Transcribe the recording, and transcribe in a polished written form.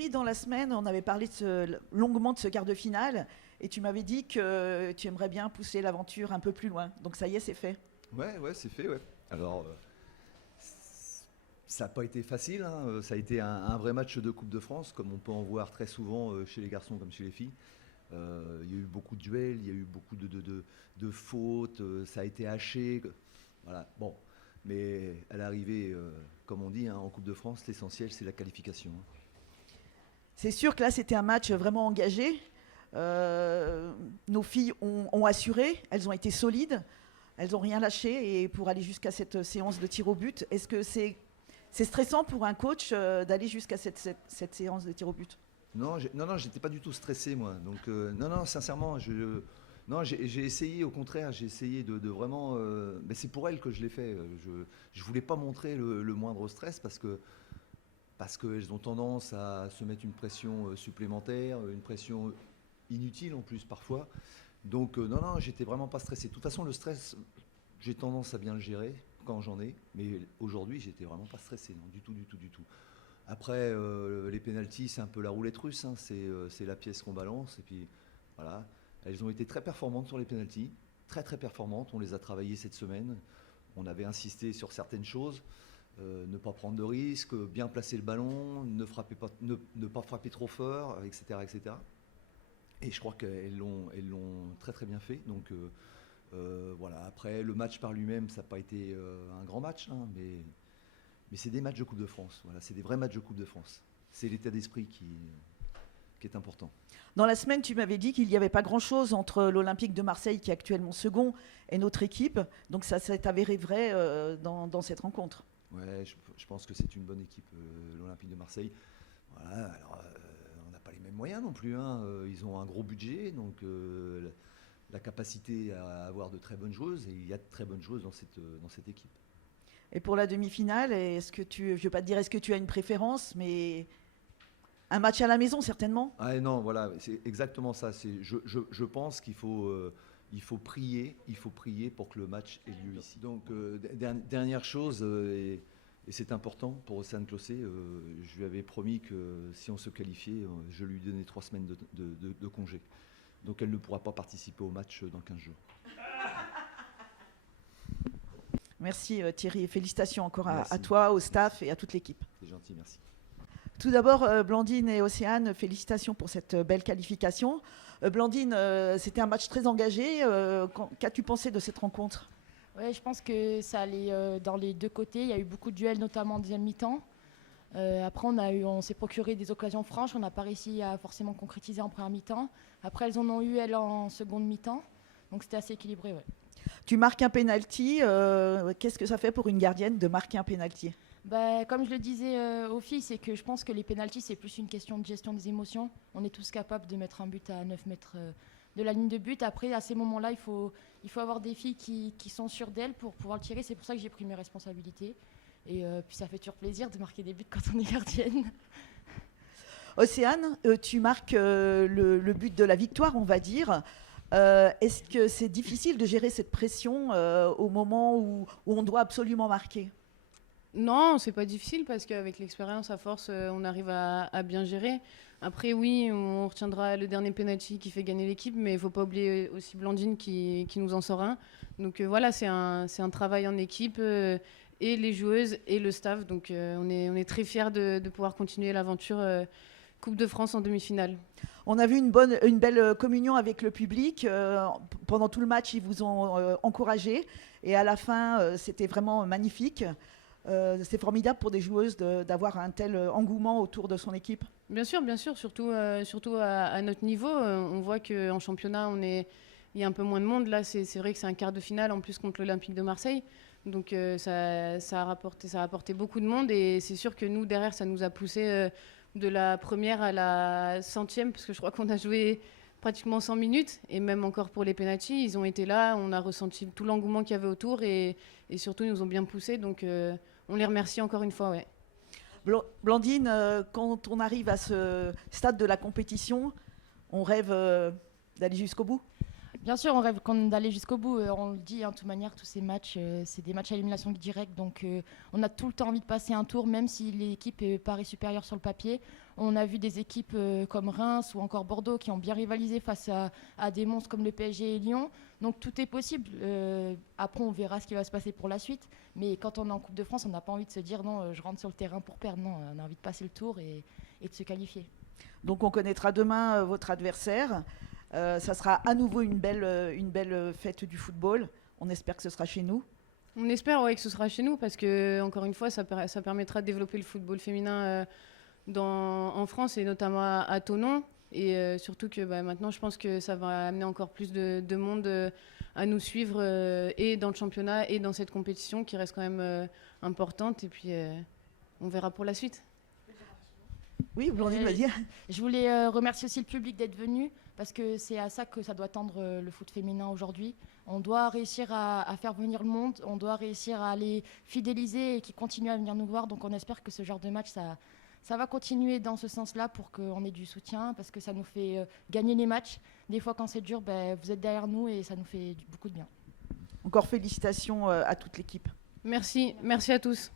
Thierry, dans la semaine, on avait parlé longuement de ce quart de finale et tu m'avais dit que tu aimerais bien pousser l'aventure un peu plus loin. Donc ça y est, c'est fait. Ouais, c'est fait, ouais. Alors, ça n'a pas été facile, hein. Ça a été un vrai match de Coupe de France, comme on peut en voir très souvent chez les garçons comme chez les filles. Il y a eu beaucoup de duels, il y a eu beaucoup de fautes, ça a été haché. Voilà, bon. Mais à l'arrivée, comme on dit, hein, en Coupe de France, l'essentiel, c'est la qualification, hein. C'est sûr que là, c'était un match vraiment engagé. Nos filles ont assuré, elles ont été solides, elles n'ont rien lâché et pour aller jusqu'à cette séance de tir au but, est-ce que c'est stressant pour un coach d'aller jusqu'à cette séance de tir au but? Non, j'étais pas du tout stressé, moi. Donc, non, sincèrement, non, j'ai essayé, au contraire, j'ai essayé de vraiment. Mais c'est pour elle que je l'ai fait. Je voulais pas montrer le moindre stress parce qu'elles ont tendance à se mettre une pression supplémentaire, une pression inutile en plus parfois. Donc, non, j'étais vraiment pas stressé. De toute façon, le stress, j'ai tendance à bien le gérer quand j'en ai. Mais aujourd'hui, j'étais vraiment pas stressé, non, du tout. Après, les pénaltys, c'est un peu la roulette russe, hein. C'est la pièce qu'on balance. Et puis, voilà. Elles ont été très performantes sur les pénaltys. Très, très performantes. On les a travaillées cette semaine. On avait insisté sur certaines choses. Ne pas prendre de risques, bien placer le ballon, ne pas frapper trop fort, etc., etc. Et je crois qu'elles l'ont très, très bien fait. Donc, voilà. Après, le match par lui-même, ça n'a pas été un grand match, hein, mais c'est des matchs de Coupe de France. Voilà, c'est des vrais matchs de Coupe de France. C'est l'état d'esprit qui est important. Dans la semaine, tu m'avais dit qu'il n'y avait pas grand-chose entre l'Olympique de Marseille, qui est actuellement second, et notre équipe. Donc ça s'est avéré vrai dans cette rencontre. Ouais, je pense que c'est une bonne équipe, l'Olympique de Marseille. Voilà, alors, on n'a pas les mêmes moyens non plus, hein. Ils ont un gros budget, donc la capacité à avoir de très bonnes joueuses, et il y a de très bonnes joueuses dans cette équipe. Et pour la demi-finale, je ne vais pas te dire est-ce que tu as une préférence, mais un match à la maison certainement. Ah non, voilà, c'est exactement ça. Je pense qu'il faut prier pour que le match ait lieu ici. Donc, dernière chose, et c'est important pour Océane Clossé, je lui avais promis que si on se qualifiait, je lui donnais 3 semaines de congé. Donc elle ne pourra pas participer au match dans 15 jours. Merci Thierry et félicitations encore à Merci. toi, au staff et à toute l'équipe. C'est gentil, merci. Tout d'abord, Blandine et Océane, félicitations pour cette belle qualification. Blandine, c'était un match très engagé. Qu'as-tu pensé de cette rencontre? Ouais, je pense que ça allait dans les deux côtés. Il y a eu beaucoup de duels, notamment en deuxième mi-temps. Après, on s'est procuré des occasions franches. On n'a pas réussi à forcément concrétiser en première mi-temps. Après, elles en ont eu, elles, en seconde mi-temps. Donc, c'était assez équilibré, ouais. Tu marques un penalty. Qu'est-ce que ça fait pour une gardienne de marquer un penalty? Comme je le disais aux filles, c'est que je pense que les pénaltys, c'est plus une question de gestion des émotions. On est tous capables de mettre un but à 9 mètres de la ligne de but. Après, à ces moments-là, il faut avoir des filles qui sont sûres d'elles pour pouvoir le tirer. C'est pour ça que j'ai pris mes responsabilités. Et puis ça fait toujours plaisir de marquer des buts quand on est gardienne. Océane, tu marques le but de la victoire, on va dire. Est-ce que c'est difficile de gérer cette pression au moment où on doit absolument marquer? Non, c'est pas difficile parce qu'avec l'expérience, à force, on arrive à bien gérer. Après, oui, on retiendra le dernier penalty qui fait gagner l'équipe, mais il faut pas oublier aussi Blandine qui nous en sort un. Donc voilà, c'est un travail en équipe, et les joueuses et le staff. Donc on est très fiers de pouvoir continuer l'aventure Coupe de France en demi-finale. On a vu une belle communion avec le public. Pendant tout le match, ils vous ont encouragé. Et à la fin, c'était vraiment magnifique. C'est formidable pour des joueuses d'avoir un tel engouement autour de son équipe. Bien sûr, surtout à notre niveau. On voit qu'en championnat, il y a un peu moins de monde. Là, c'est vrai que c'est un quart de finale en plus contre l'Olympique de Marseille. Donc ça a rapporté beaucoup de monde. Et c'est sûr que nous, derrière, ça nous a poussé de la première à la 100e, parce que je crois qu'on a joué pratiquement 100 minutes. Et même encore pour les pénaltys, ils ont été là. On a ressenti tout l'engouement qu'il y avait autour. Et surtout, ils nous ont bien poussés. Donc on les remercie encore une fois. Ouais. Blandine, quand on arrive à ce stade de la compétition, on rêve d'aller jusqu'au bout? Bien sûr, on rêve d'aller jusqu'au bout. On le dit, de toute manière, tous ces matchs, c'est des matchs à élimination directe. Donc, on a tout le temps envie de passer un tour, même si l'équipe paraît supérieure sur le papier. On a vu des équipes comme Reims ou encore Bordeaux qui ont bien rivalisé face à des monstres comme le PSG et Lyon. Donc tout est possible. Après, on verra ce qui va se passer pour la suite. Mais quand on est en Coupe de France, on n'a pas envie de se dire non, je rentre sur le terrain pour perdre. Non, on a envie de passer le tour et de se qualifier. Donc on connaîtra demain votre adversaire. Ça sera à nouveau une belle fête du football. On espère que ce sera chez nous. On espère que ce sera chez nous parce que, encore une fois, ça permettra de développer le football féminin en France et notamment à Thonon. Et surtout que maintenant, je pense que ça va amener encore plus de monde à nous suivre et dans le championnat et dans cette compétition qui reste quand même importante. Et puis, on verra pour la suite. Oui, Blandine va dire. Je voulais remercier aussi le public d'être venu parce que c'est à ça que ça doit tendre le foot féminin aujourd'hui. On doit réussir à faire venir le monde, on doit réussir à les fidéliser et qu'ils continuent à venir nous voir. Donc on espère que ce genre de match, ça va continuer dans ce sens-là pour qu'on ait du soutien parce que ça nous fait gagner les matchs. Des fois quand c'est dur, vous êtes derrière nous et ça nous fait beaucoup de bien. Encore félicitations à toute l'équipe. Merci à tous.